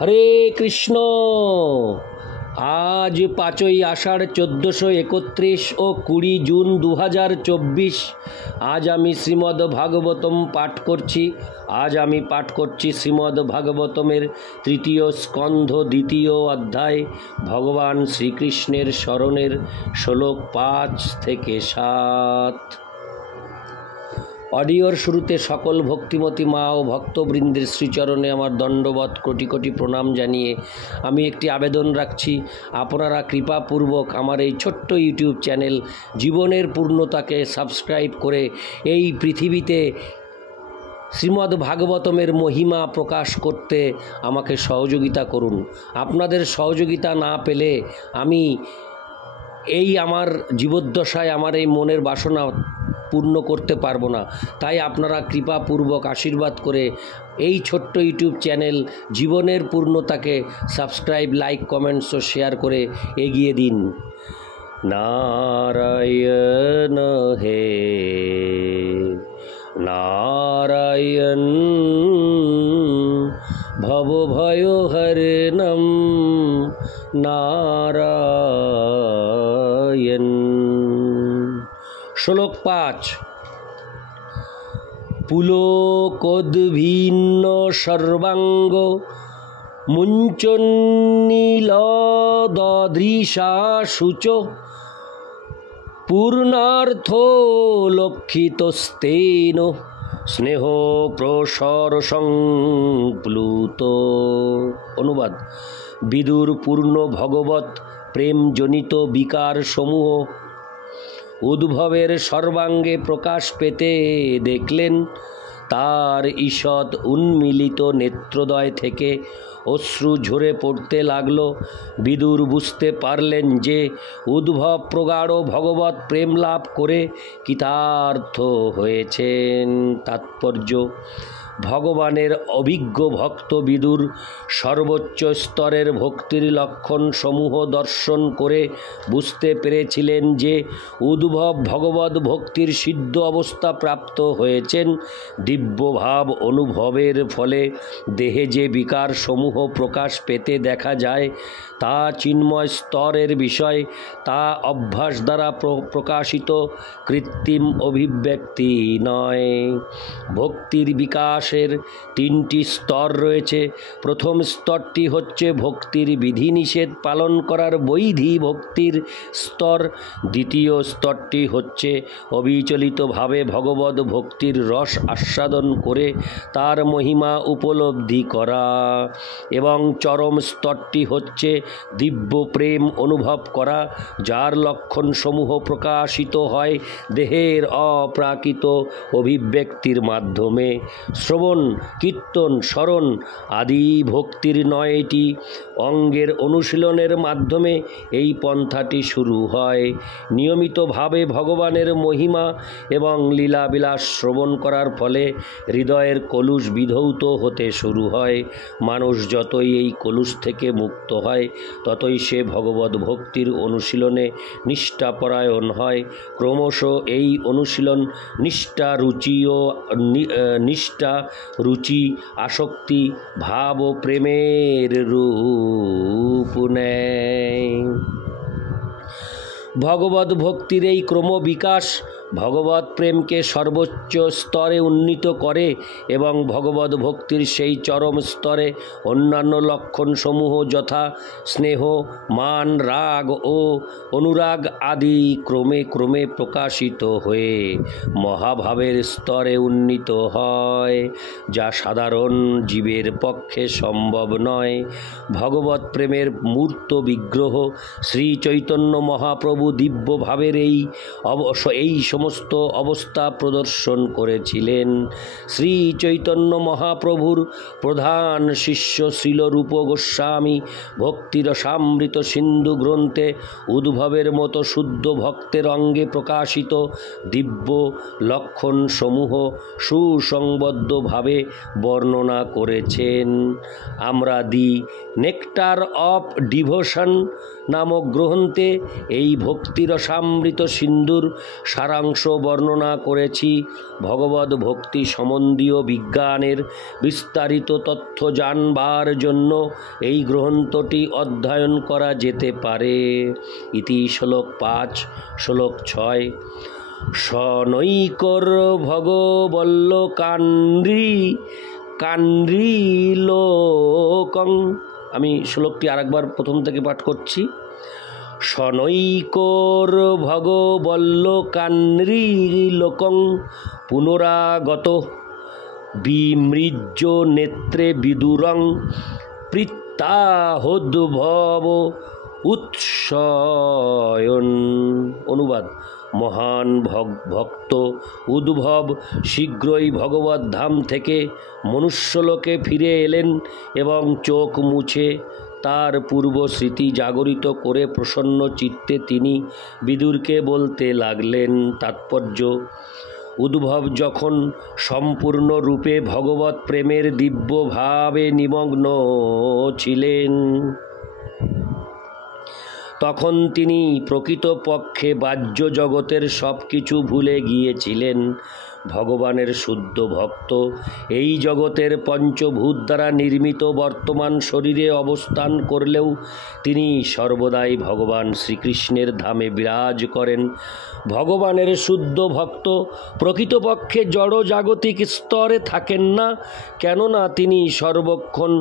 হরে কৃষ্ণ। আজ 5ই আষাঢ় 1431 ও 20 জুন 2024। আজ আমি শ্রীমদ্ ভাগবতম পাঠ করছি। আমি পাঠ করছি শ্রীমদ্ ভাগবতমের 3য় স্কন্ধ 2য় অধ্যায় ভগবান শ্রীকৃষ্ণের স্মরণের শ্লোক 5 থেকে 7। অডিওর শুরুতে সকল ভক্তিমতী মা ও ভক্তবৃন্দের শ্রীচরণে আমার দণ্ডবত কোটি কোটি প্রণাম জানিয়ে আমি একটি আবেদন রাখছি, আপনারা কৃপাপূর্বক আমার এই ছোট্ট ইউটিউব চ্যানেল জীবনের পূর্ণতাকে সাবস্ক্রাইব করে এই পৃথিবীতে শ্রীমদ্ ভাগবতমের মহিমা প্রকাশ করতে আমাকে সহযোগিতা করুন। আপনাদের সহযোগিতা না পেলে আমি এই আমার জীবদ্দশায় আমার এই মনের বাসনা পূর্ণ করতে পারবো না। তাই আপনারা কৃপাপূর্বক আশীর্বাদ করে এই ছোট্ট ইউটিউব চ্যানেল জীবনের পূর্ণতাকে সাবস্ক্রাইব, লাইক, কমেন্টস ও শেয়ার করে এগিয়ে দিন। নারায়ণ হে নারায়ণ ভবভয়হরণম নারায়ণ। শ্লোক 5। পুলকোদ্ভিন্ন সর্বাঙ্গ মুঞ্চন্নীলদৃশা শুচ পূর্ণার্থ লক্ষিতস্তেন স্নেহ প্রসর সংপ্লুত। অনুবাদ: বিদুর পূর্ণ ভগবত প্রেমজনিত বিকার সমূহ উদ্ভবের সর্বাঙ্গে প্রকাশ পেতে দেখলেন। তার ঈষৎ উন্মিলিত নেত্রদ্বয় থেকে অশ্রু ঝরে পড়তে লাগল। বিদুর বুঝতে পারলেন যে উদ্ভব প্রগাঢ় ভগবত প্রেম লাভ করে কৃতার্থ হয়েছেন। তাৎপর্য: ভগবানের অভিজ্ঞ ভক্ত বিদুর সর্বোচ্চ স্তরের ভক্তির লক্ষণ সমূহ দর্শন করে বুঝতে পেরেছিলেন যে উদ্ভব ভগবত ভক্তির সিদ্ধ অবস্থা প্রাপ্ত হয়েছেন। দিব্যভাব অনুভবের ফলে দেহে যে বিকার সমূহ প্রকাশ পেতে দেখা যায় তা চিন্ময় স্তরের বিষয়, তা অভ্যাস দ্বারা প্রকাশিত কৃত্রিম অভিব্যক্তি নয়। ভক্তির বিকাশের 3টি স্তর রয়েছে। প্রথম স্তরটি হচ্ছে ভক্তির বিধিনিষেধ পালন করার বৈধি ভক্তির স্তর। দ্বিতীয় স্তরটি হচ্ছে অবিচলিতভাবে ভগবত ভক্তির রস আস্বাদন করে তার মহিমা উপলব্ধি করা। এবং চরম স্তরটি হচ্ছে দিব্য প্রেম অনুভব করা, যার লক্ষণসমূহ প্রকাশিত হয় দেহের অপ্রাকৃত অভিব্যক্তির মাধ্যমে। শ্রবণ, কীর্তন, স্মরণ আদি ভক্তির 9টি অঙ্গের অনুশীলনের মাধ্যমে এই পন্থাটি শুরু হয়। নিয়মিতভাবে ভগবানের মহিমা এবং লীলাবিলাস শ্রবণ করার ফলে হৃদয়ের কলুষ বিধৌত হতে শুরু হয়। মানুষ যতই এই কলুষ থেকে মুক্ত হয় ততই সে ভগবত ভক্তির অনুশীলনে নিষ্ঠাপরায়ণ হয়। ক্রমশ এই অনুশীলন নিষ্ঠা, রুচি, আসক্তি, ভাব ও প্রেমের রূপ নেয়। ভগবত ভক্তির এই ক্রমবিকাশ ভগবত প্রেমকে সর্বোচ্চ স্তরে উন্নীত করে এবং ভগবত ভক্তির সেই চরম স্তরে অন্যান্য লক্ষণসমূহ যথা স্নেহ, মান, রাগ ও অনুরাগ আদি ক্রমে ক্রমে প্রকাশিত হয়ে মহাভাবের স্তরে উন্নীত হয়, যা সাধারণ জীবের পক্ষে সম্ভব নয়। ভগবত প্রেমের মূর্ত বিগ্রহ শ্রী চৈতন্য মহাপ্রভু দিব্যভাবের এই সমস্ত অবস্থা প্রদর্শন করেছিলেন। শ্রী চৈতন্য মহাপ্রভুর প্রধান শিষ্য শ্রীলরূপ গোস্বামী ভক্তিরসামৃত সিন্ধু গ্রন্থে উদ্ভবের মতো শুদ্ধ ভক্তের অঙ্গে প্রকাশিত দিব্য লক্ষণসমূহ সুসংবদ্ধভাবে বর্ণনা করেছেন। আমরা দি নেক্টার অফ ডিভোশন নামক গ্রন্থে এই ভক্তিরসামৃত সিন্ধুর সারাংশ বর্ণনা করেছি। ভগবদ ভক্তি সম্বন্ধীয় বিজ্ঞানের বিস্তারিত তথ্য জানবার জন্য এই গ্রন্থটি অধ্যয়ন করা যেতে পারে। ইতি শ্লোক 5, শ্লোক 6। সনৈকর ভগবল্ল কান্ড্রিলোকং। আমি শ্লোকটি আরেকবার প্রথম থেকে পাঠ করছি। সনৈকর ভগবল্ল কান্ড্রিলোকং পুনরাগত বিমৃজ্য নেত্রে বিদুরং প্রীত্যাহোদ্ভব উৎসয়ন। অনুবাদ: মহান ভক্ত উদ্ভব শীঘ্রই ভগবত ধাম থেকে মনুষ্যলোকে ফিরে এলেন এবং চোখ মুছে তার পূর্ব স্মৃতি জাগরিত করে প্রসন্ন চিত্তে তিনি বিদুরকে বলতে লাগলেন। তাৎপর্য: উদ্ভব যখন সম্পূর্ণরূপে ভগবৎ প্রেমের দিব্য ভাবে নিমগ্ন ছিলেন, তখন তিনি প্রকৃতপক্ষে বাহ্য জগতের সব কিছু ভুলে গিয়েছিলেন। ভগবানের শুদ্ধ ভক্ত এই জগতের পঞ্চভূত দ্বারা নির্মিত বর্তমান শরীরে অবস্থান করলেও তিনি সর্বদাই ভগবান শ্রীকৃষ্ণের ধামে বিরাজ করেন। ভগবানের শুদ্ধ ভক্ত প্রকৃতপক্ষে জড় জাগতিক স্তরে থাকেন না, কেননা তিনি সর্বক্ষণ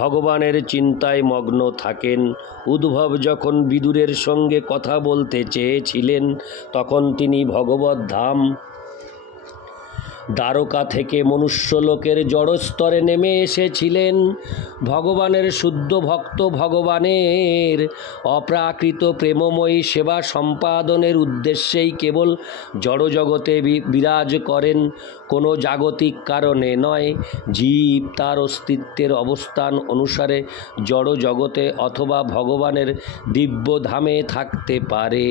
ভগবানের চিন্তায় মগ্ন থাকেন। উদ্ভব যখন বিদুরের সঙ্গে কথা বলতে চেয়েছিলেন, তখন তিনি ভগবত ধাম দ্বারকা থেকে মনুষ্যলোকের জড়স্তরে নেমে এসেছিলেন। ভগবানের শুদ্ধ ভক্ত ভগবানের অপ্রাকৃত প্রেমময়ী সেবা সম্পাদনের উদ্দেশ্যেই কেবল জড়জগতে বিরাজ করেন, কোনো জাগতিক কারণে নয়। জীব তার অস্তিত্বের অবস্থান অনুসারে জড় জগতে অথবা ভগবানের দিব্য ধামে থাকতে পারে।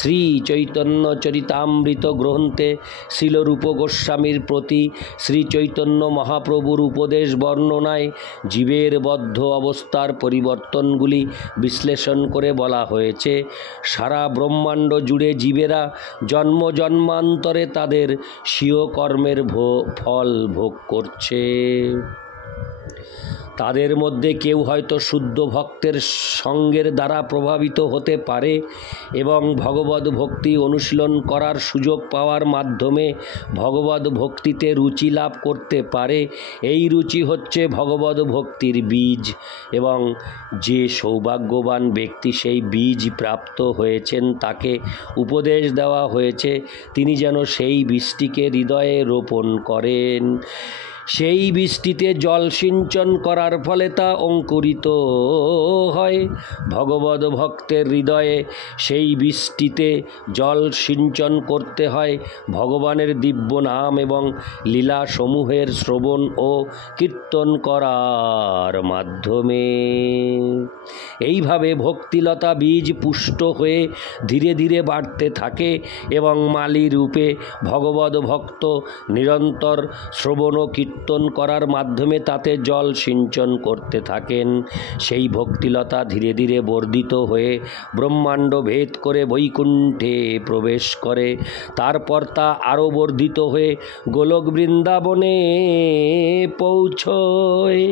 শ্রী চৈতন্য চরিতামৃত গ্রন্থে শ্রীলরূপ গোস্বামীর প্রতি শ্রী চৈতন্য মহাপ্রভুর উপদেশ বর্ণনায় জীবের বদ্ধ অবস্থার পরিবর্তনগুলি বিশ্লেষণ করে বলা হয়েছে। সারা ব্রহ্মাণ্ড জুড়ে জীবেরা জন্ম জন্মান্তরে তাদের স্বীয় কর্মের ফল ভোগ করছে। তাদের মধ্যে কেউ হয়তো শুদ্ধ ভক্তের সঙ্গের দ্বারা প্রভাবিত হতে পারে এবং ভগবদ ভক্তি অনুশীলন করার সুযোগ পাওয়ার মাধ্যমে ভগবদ ভক্তিতে রুচি লাভ করতে পারে। এই রুচি হচ্ছে ভগবদ ভক্তির বীজ, এবং যে সৌভাগ্যবান ব্যক্তি সেই বীজ প্রাপ্ত হয়েছেন তাকে উপদেশ দেওয়া হয়েছে তিনি যেন সেই বীজটিকে হৃদয়ে রোপণ করেন। সেই বীজটিতে জল সিঞ্চন করার ফলে তা অঙ্কুরিত হয়। ভগবদ ভক্তের হৃদয়ে সেই বীজটিতে জল সিঞ্চন করতে হয় ভগবানের দিব্য নাম এবং লীলা সমূহের শ্রবণ ও কীর্তন করার মাধ্যমে। এইভাবে ভক্তিলতা বীজ পুষ্ট হয়ে ধীরে ধীরে বাড়তে থাকে এবং মালি রূপে ভগবদ ভক্ত নিরন্তর শ্রবণ ও কীর্তন করার মাধ্যমে তাতে জল সিঞ্চন করতে থাকেন। সেই ভক্তিলতা ধীরে ধীরে বর্ধিত হয়ে ব্রহ্মাণ্ড ভেদ করে বৈকুণ্ঠে প্রবেশ করে। তারপর তা আরও বর্ধিত হয়ে গোলক বৃন্দাবনে পৌঁছয়।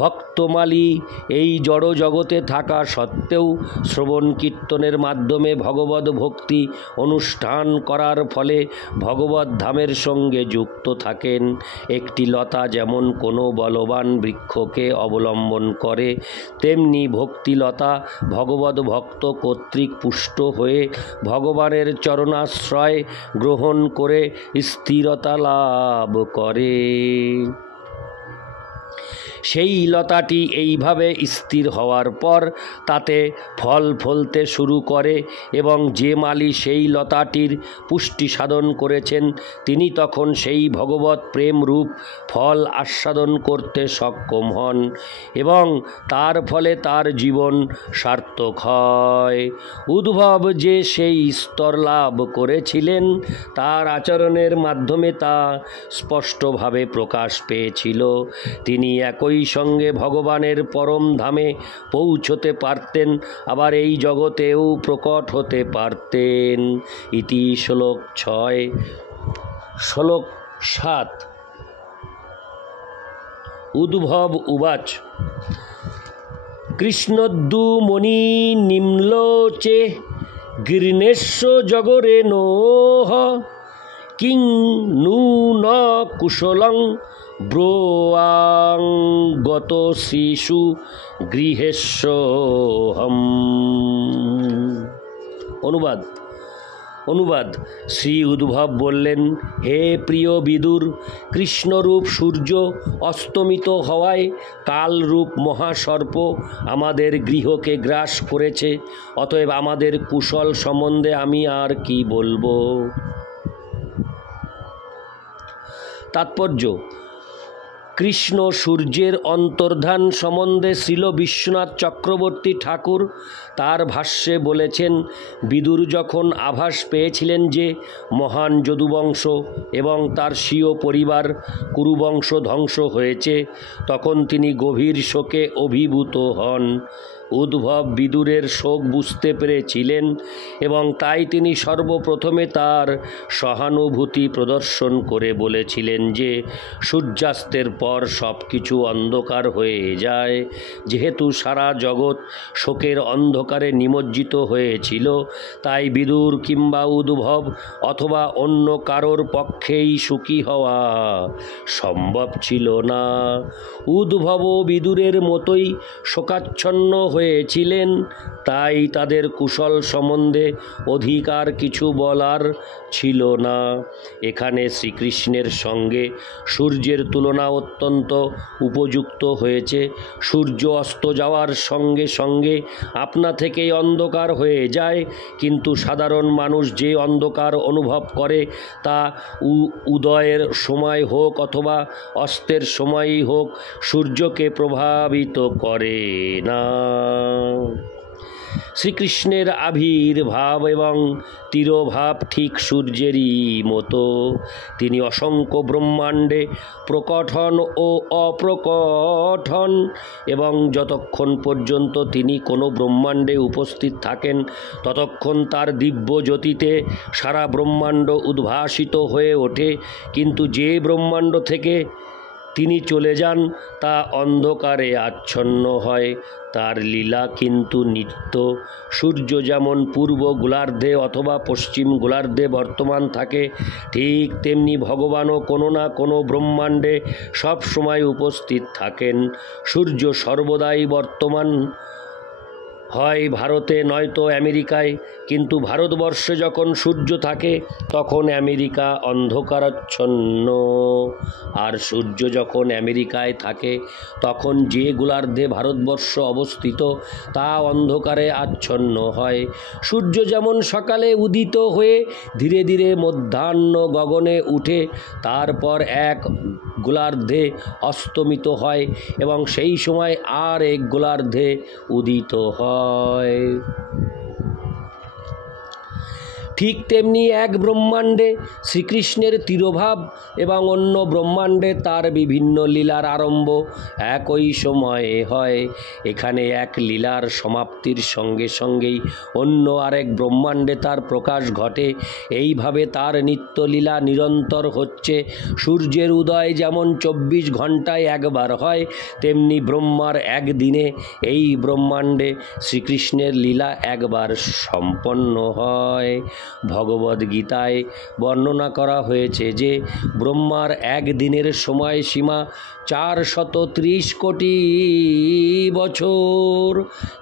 ভক্তমালী এই জড় জগতে থাকা সত্ত্বেও শ্রবণ কীর্তনের মাধ্যমে ভগবদ ভক্তি অনুষ্ঠান করার ফলে ভগবত ধামের সঙ্গে যুক্ত থাকেন। একটি লতা যেমন কোনো বলবান বৃক্ষকে অবলম্বন করে, তেমনি ভক্তিলতা ভগবদ ভক্ত কর্তৃক পুষ্ট হয়ে ভগবানের চরণাশ্রয় গ্রহণ করে স্থিরতা লাভ করে। সেই লতাটি এইভাবে স্থির হওয়ার পর তাতে ফল ফলতে শুরু করে এবং যে মালি সেই লতাটির পুষ্টি সাধন করেছেন তিনি তখন সেই ভগবৎ প্রেম রূপ ফল আস্বাদন করতে সক্ষম হন এবং তার ফলে তার জীবন সার্থক হয়। উদ্ভব যে সেই স্তর লাভ করেছিলেন তার আচরণের মাধ্যমে তা স্পষ্টভাবে প্রকাশ পেয়েছিল। তিনি একই একই সঙ্গে ভগবানের পরম ধামে পৌঁছতে পারতেন, আবার এই জগতেও প্রকট হতে পারতেন। ইতি শ্লোক 6। শ্লোক 7। উদ্ভব উবাচ কৃষ্ণোদ্দু মণি নিম্লোচে গীর্ণেশ্ব জগরে নোহ কিং নু ন কুশলং ব্রোয়াং গত শিশু গৃহেশ্বহম। অনুবাদ শ্রী উদ্ভব বললেন, হে প্রিয় বিদুর, কৃষ্ণরূপ সূর্য অস্তমিত হওয়ায় কালরূপ মহাসর্প আমাদের গৃহকে গ্রাস করেছে। অতএব আমাদের কুশল সম্বন্ধে আমি আর কি বলবো। তাৎপর্য: কৃষ্ণ সূর্যের অন্তর্ধান সম্বন্ধে শ্রীল বিশ্বনাথ চক্রবর্তী ঠাকুর তার ভাষ্যে বলেছেন, বিদুর যখন আভাস পেয়েছিলেন যে মহান যদুবংশ এবং তার স্বীয় পরিবার কুরুবংশ ধ্বংস হয়েছে, তখন তিনি গভীর শোকে অভিভূত হন। উদ্ভব বিদুরের শোক বুঝতে পেরেছিলেন এবং তাই তিনি সর্বপ্রথমে তার সহানুভূতি প্রদর্শন করে বলেছিলেন যে সূর্যাস্তের পর সব কিছু অন্ধকার হয়ে যায়। যেহেতু সারা জগৎ শোকের অন্ধকারে নিমজ্জিত হয়েছিল, তাই বিদুর কিংবা উদ্ভব অথবা অন্য কারোর পক্ষেই সুখী হওয়া সম্ভব ছিল না। উদ্ভব ও বিদুরের মতোই শোকাচ্ছন্ন হয়েছিলেন, তাই তাদের কুশল সম্বন্ধে অধিকার কিছু বলার ছিল না। এখানে শ্রীকৃষ্ণের সঙ্গে সূর্যের তুলনা অত্যন্ত উপযুক্ত হয়েছে। সূর্য অস্ত যাওয়ার সঙ্গে সঙ্গে আপনা থেকেই অন্ধকার হয়ে যায়, কিন্তু সাধারণ মানুষ যে অন্ধকার অনুভব করে তা উদয়ের সময় হোক অথবা অস্তের সময়ই হোক সূর্যকে প্রভাবিত করে না। শ্রীকৃষ্ণের আবির্ভাব এবং তিরোভাব ঠিক সূর্যেরই মতো। তিনি অসংখ্য ব্রহ্মাণ্ডে প্রকট হন ও অপ্রকট হন, এবং যতক্ষণ পর্যন্ত তিনি কোনো ব্রহ্মাণ্ডে উপস্থিত থাকেন ততক্ষণ তার দিব্য জ্যোতিতে সারা ব্রহ্মাণ্ড উদ্ভাসিত হয়ে ওঠে। কিন্তু যে ব্রহ্মাণ্ড থেকে তিনি চলে যান তা অন্ধকারে আচ্ছন্ন হয়। তার লীলা কিন্তু নিত্য। সূর্য যেমন পূর্ব গোলার্ধে অথবা পশ্চিম গোলার্ধে বর্তমান থাকে, ঠিক তেমনি ভগবানও কোনো না কোনো ব্রহ্মাণ্ডে সব সময় উপস্থিত থাকেন। সূর্য সর্বদাই বর্তমান হয় ভারতে নয়তো আমেরিকায়, কিন্তু ভারতবর্ষে যখন সূর্য থাকে তখন আমেরিকা অন্ধকারাচ্ছন্ন, আর সূর্য যখন আমেরিকায় থাকে তখন যে গোলার্ধে ভারতবর্ষ অবস্থিত তা অন্ধকারে আচ্ছন্ন হয়। সূর্য যেমন সকালে উদিত হয়ে ধীরে ধীরে মধ্যাহ্ন গগনে উঠে তারপর এক গোলার্ধে অস্তমিত হয় এবং সেই সময় আর এক গোলার্ধে উদিত হয়, ঠিক তেমনি এক ব্রহ্মাণ্ডে শ্রীকৃষ্ণের তিরোভাব এবং অন্য ব্রহ্মাণ্ডে তার বিভিন্ন লীলার আরম্ভ একই সময়ে হয়। এখানে এক লীলার সমাপ্তির সঙ্গে সঙ্গেই অন্য আরেক ব্রহ্মাণ্ডে তার প্রকাশ ঘটে। এইভাবে তার নিত্যলীলা নিরন্তর হচ্ছে। সূর্যের উদয় যেমন 24 ঘণ্টায় একবার হয়, তেমনি ব্রহ্মার একদিনে এই ব্রহ্মাণ্ডে শ্রীকৃষ্ণের লীলা একবার সম্পন্ন হয়। ভগবদ্গীতায় বর্ণনা করা হয়েছে যে ব্রহ্মার একদিনের সময়সীমা 430 কোটি বছর,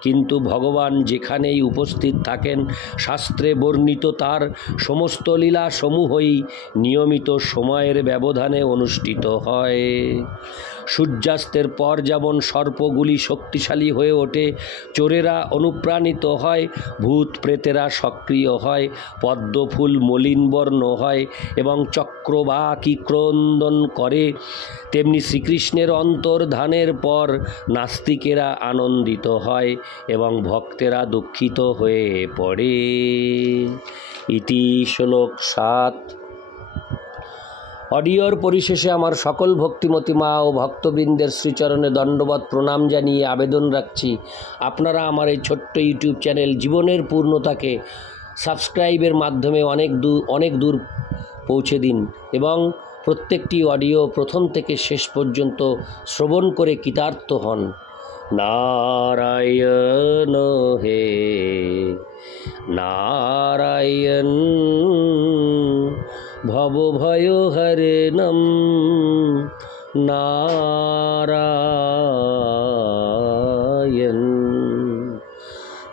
কিন্তু ভগবান যেখানেই উপস্থিত থাকেন শাস্ত্রে বর্ণিত তার সমস্ত লীলা সমূহই নিয়মিত সময়ের ব্যবধানে অনুষ্ঠিত হয়। সূর্যাস্তের পর যেমন সর্পগুলি শক্তিশালী হয়ে ওঠে, চোরেরা অনুপ্রাণিত হয়, ভূত প্রেতেরা সক্রিয় হয়, পদ্মফুল মলিন বর্ণ হয় এবং চক্রবাকি ক্রন্দন করে, তেমনি শ্রীকৃষ্ণের অন্তর্ধানের পর নাস্তিকেরা আনন্দিত হয় এবং ভক্তেরা দুঃখিত হয়ে পড়ে। ইতি শ্লোক 7। অডিওর পরিশেষে আমার সকল ভক্তিমতী মা ও ভক্তবৃন্দের শ্রীচরণে দণ্ডবত প্রণাম জানিয়ে আবেদন রাখছি, আপনারা আমার এই ছোট্ট ইউটিউব চ্যানেল জীবনের পূর্ণতাকে সাবস্ক্রাইবের মাধ্যমে অনেক দূর পৌঁছে দিন এবং প্রত্যেকটি অডিও প্রথম থেকে শেষ পর্যন্ত শ্রবণ করে কৃতার্থ হন। নারায়ণ হে নারায়ণ ভবভয়হরণম নারায়ণ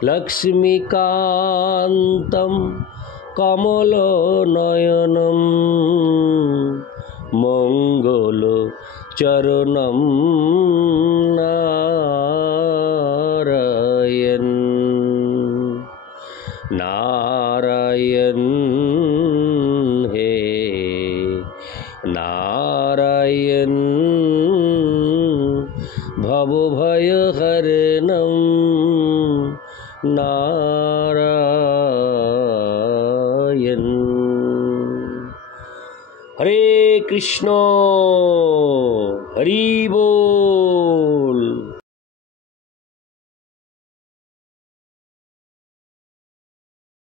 লক্ষ্মীকান্তম কমলনয়নম মঙ্গলচরণম নারায়ণ নারায়ণ হে নারায়ণ ভবভয়হরণম নারায়ণ। হরে কৃষ্ণ, হরি বল।